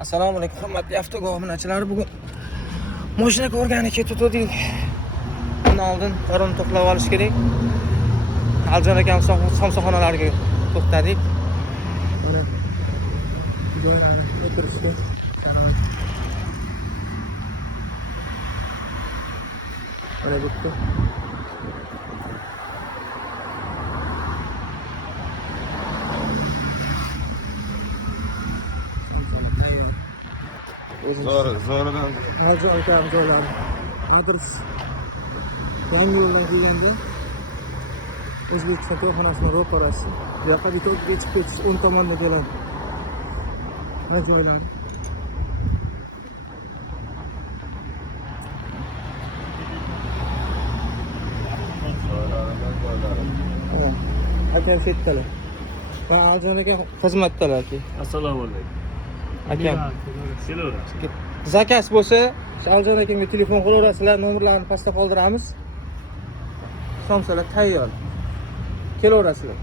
Assalomu alaykum, hurmatli avtogo'minachilar. Bugun mashina ko'rgani ketdik. Undan oldin qorin to'qlab olish kerak. Aljon akam somsaxonalarga to'xtadik. Mana joylarni o'tirishga. Mana bu yerda Zo'ridan. Aljon akam joylari. Adres yangi yo'ldan kelganda O'zbekiston to'yxonasining ro'parasi. Bu yoqqa bitta chiqib ketish 10 tomonda keladi. Mana joylari. Akam ketdilar. Ben Aljon aka xizmatdalar ki. Assalomu alaykum. Akam Kelaverasiz. zakaz bo'lsa, Aljon akamga telefon qilaverasizlar, nomerlarini pastda qoldiramiz. Somsalar tayyor. Kelaverasizlar.